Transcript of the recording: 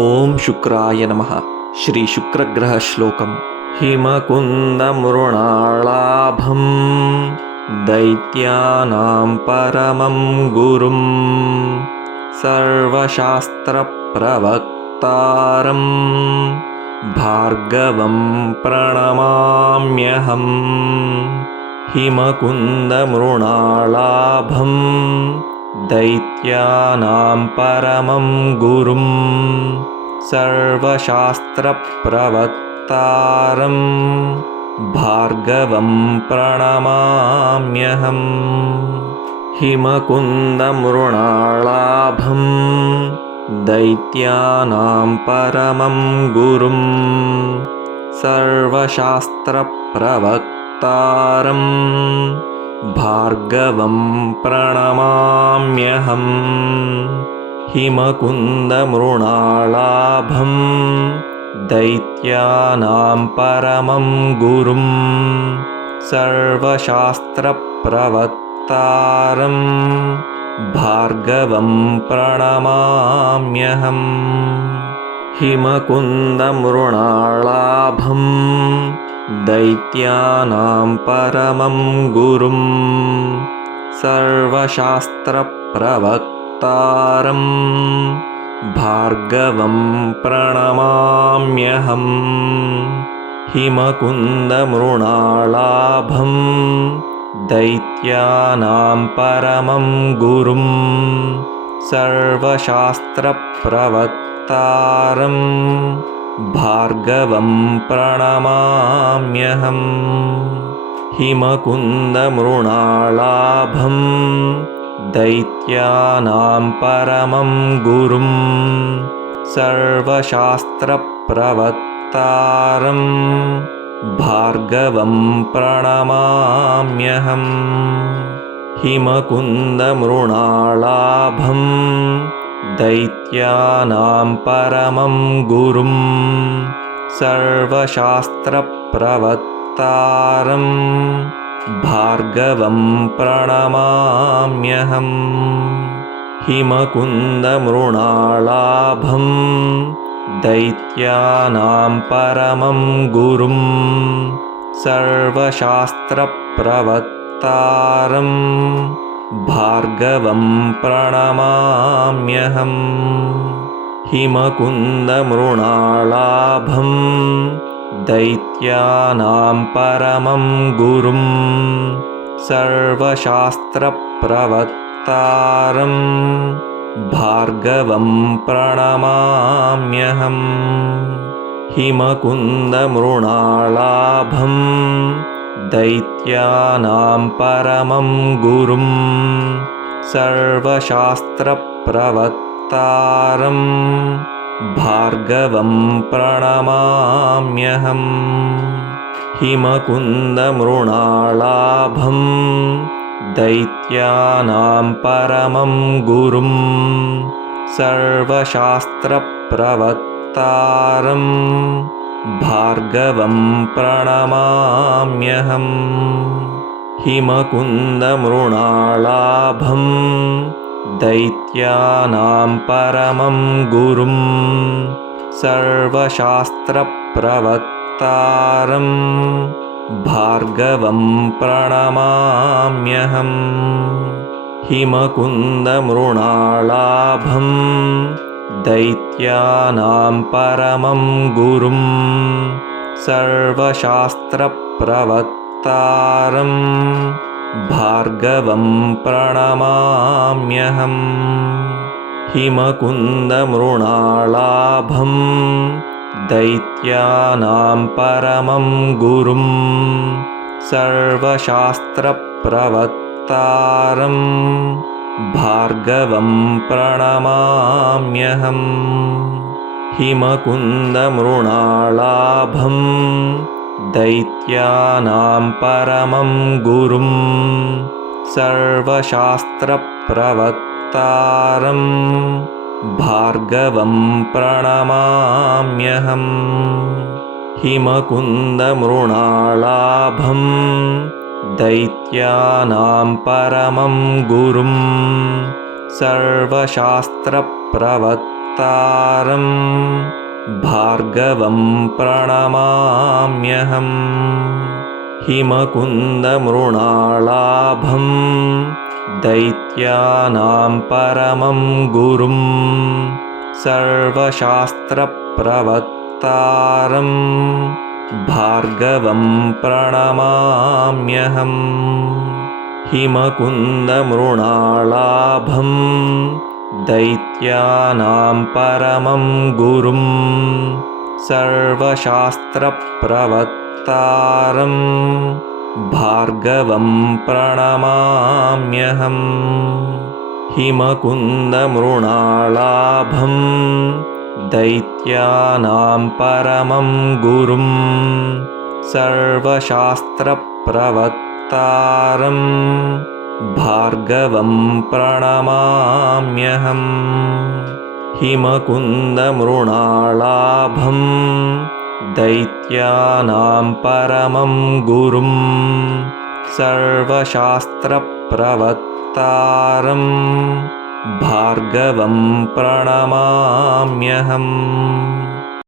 ಓಂ ಶುಕ್ರಾಯ ನಮಃ. ಶ್ರೀ ಶುಕ್ರಗ್ರಹ ಶ್ಲೋಕಂ. ಹಿಮಕುಂದಮೃಣಾಳಾಭಂ ದೈತ್ಯಾನಾಂ ಪರಮಂ ಗುರುಂ ಸರ್ವಶಾಸ್ತ್ರಪ್ರವಕ್ತಾರಂ ಭಾರ್ಗವಂ ಪ್ರಣಮಾಮ್ಯಹಂ. ಹಿಮಕುಂದಮೃಣಾಳಾಭಂ ದೈತ್ಯಾನಾಂ ಪರಮಂ ಗುರುಂ ಸರ್ವಶಾಸ್ತ್ರಪ್ರವಕ್ತಾರಂ ಭಾರ್ಗವಂ ಪ್ರಣಮಾಮ್ಯಹಂ. ಹಿಮಕುಂದಮೃಣಾಳಾಭಂ ದೈತ್ಯಾನಾಂ ಪರಮಂ ಗುರುಂ ಸರ್ವಶಾಸ್ತ್ರಪ್ರವಕ್ತಾರಂ ಭಾರ್ಗವಂ ಪ್ರಣಮಾಮ್ಯಹಂ. ಹಿಮಕುಂದಮೃಣಾಳಾಭಂ ದೈತ್ಯಾನಾಂ ಪರಮಂ ಗುರುಂ ಸರ್ವಶಾಸ್ತ್ರಪ್ರವಕ್ತಾರಂ ಭಾರ್ಗವಂ ಪ್ರಣಮಾಮ್ಯಹಂ. ಹಿಮಕುಂದಮೃಣಾಳಾಭಂ ದೈತ್ಯಾನಾಂ ಪರಮಂ ಗುರುಂ ಸರ್ವಶಾಸ್ತ್ರಪ್ರವಕ್ತಾರಂ ಭಾರ್ಗವಂ ಪ್ರಣಮಾಮ್ಯಹಂ. ಹಿಮಕುಂದಮೃಣಾಳಾಭಂ ದೈತ್ಯಾನಾಂ ಪರಮಂ ಗುರುಂ ಸರ್ವಶಾಸ್ತ್ರಪ್ರವಕ್ತಾರಂ ಭಾರ್ಗವಂ ಪ್ರಣಮಾಮ್ಯಹಂ. ಹಿಮಕುಂದಮೃಣಾಳಾಭಂ ದೈತ್ಯಾನಾಂ ಪರಮಂ ಗುರುಂ ಸರ್ವಶಾಸ್ತ್ರಪ್ರವಕ್ತಾರಂ ಭಾರ್ಗವಂ ಪ್ರಣಮಾಮ್ಯಹಂ. ಹಿಮಕುಂದಮೃಣಾಳಾಭಂ ದೈತ್ಯಾನಾಂ ಪರಮಂ ಗುರುಂ ಸರ್ವಶಾಸ್ತ್ರಪ್ರವಕ್ತಾರಂ ಭಾರ್ಗವಂ ಪ್ರಣಮಾಮ್ಯಹಂ. ಹಿಮಕುಂದಮೃಣಾಳಾಭಂ ದೈತ್ಯಾನಾಂ ಪರಮಂ ಗುರುಂ ಸರ್ವಶಾಸ್ತ್ರಪ್ರವಕ್ತಾರಂ ಭಾರ್ಗವಂ ಪ್ರಣಮಾಮ್ಯಹಂ. ಹಿಮಕುಂದಮೃಣಾಳಾಭಂ ದೈತ್ಯಾನಾಂ ಪರಮಂ ಗುರುಂ ಸರ್ವಶಾಸ್ತ್ರಪ್ರವಕ್ತಾರಂ ಭಾರ್ಗವಂ ಪ್ರಣಮಾಮ್ಯಹಂ. ಹಿಮಕುಂದಮೃಣಾಳಾಭಂ ದೈತ್ಯಾನಾಂ ಪರಮಂ ಗುರುಂ ಸರ್ವಶಾಸ್ತ್ರಪ್ರವಕ್ತಾರಂ ಭಾರ್ಗವಂ ಪ್ರಣಮಾಮ್ಯಹಂ. ಹಿಮಕುಂದಮೃಣಾಳಾಭಂ ದೈತ್ಯಾನಾಂ ಪರಮಂ ಗುರುಂ ಸರ್ವಶಾಸ್ತ್ರಪ್ರವಕ್ತಾರಂ ಭಾರ್ಗವಂ ಪ್ರಣಮಾಮ್ಯಹಂ. ಹಿಮಕುಂದಮೃಣಾಳಾಭಂ ದೈತ್ಯಾನಾಂ ಪರಮಂ ಗುರುಂ ಸರ್ವಶಾಸ್ತ್ರಪ್ರವಕ್ತಾರಂ ಭಾರ್ಗವಂ ಪ್ರಣಮಾಮ್ಯಹಂ. ಹಿಮಕುಂದಮೃಣಾಳಾಭಂ ದೈತ್ಯಾನಾಂ ಪರಮಂ ಗುರುಂ ಸರ್ವಶಾಸ್ತ್ರಪ್ರವಕ್ತಾರಂ ಭಾರ್ಗವಂ ಪ್ರಣಮಾಮ್ಯಹಂ. ಹಿಮಕುಂದಮೃಣಾಳಾಭಂ ದೈತ್ಯಾನಾಂ ಪರಮಂ ಗುರುಂ ಸರ್ವಶಾಸ್ತ್ರಪ್ರವಕ್ತಾರಂ ಭಾರ್ಗವಂ ಪ್ರಣಮಾಮ್ಯಹಂ. ಹಿಮಕುಂದಮೃಣಾಳಾಭಂ ದೈತ್ಯಾನಾಂ ಪರಮಂ ಗುರುಂ ಸರ್ವಶಾಸ್ತ್ರಪ್ರವಕ್ತಾರಂ ಭಾರ್ಗವಂ ಪ್ರಣಮಾಮ್ಯಹಂ. ಹಿಮಕುಂದಮೃಣಾಳಾಭಂ ದೈತ್ಯಾನಾಂ ಪರಮಂ ಗುರುಂ ಸರ್ವಶಾಸ್ತ್ರಪ್ರವಕ್ತಾರಂ भार्गवं प्रणमाम्यहम् हिमकुन्दमृणालाभं दैत्यानां परमं गुरुं सर्वशास्त्रप्रवक्तारं भार्गवं प्रणमाम्यहम् हिमकुन्दमृणालाभं दैत्यानां परमं गुरुं सर्वशास्त्रप्रवक्तारं भार्गवं प्रणमाम्यहम् हिमकुन्दमृणालाभं दैत्यानां परमं गुरुं सर्वशास्त्रप्रवक्तारं भार्गवं प्रणमाम्यहम् हिमकुन्दमृणालाभं दैत्यानां परमं गुरुं सर्वशास्त्रप्रवक्तारं भार्गवं प्रणमाम्यहम्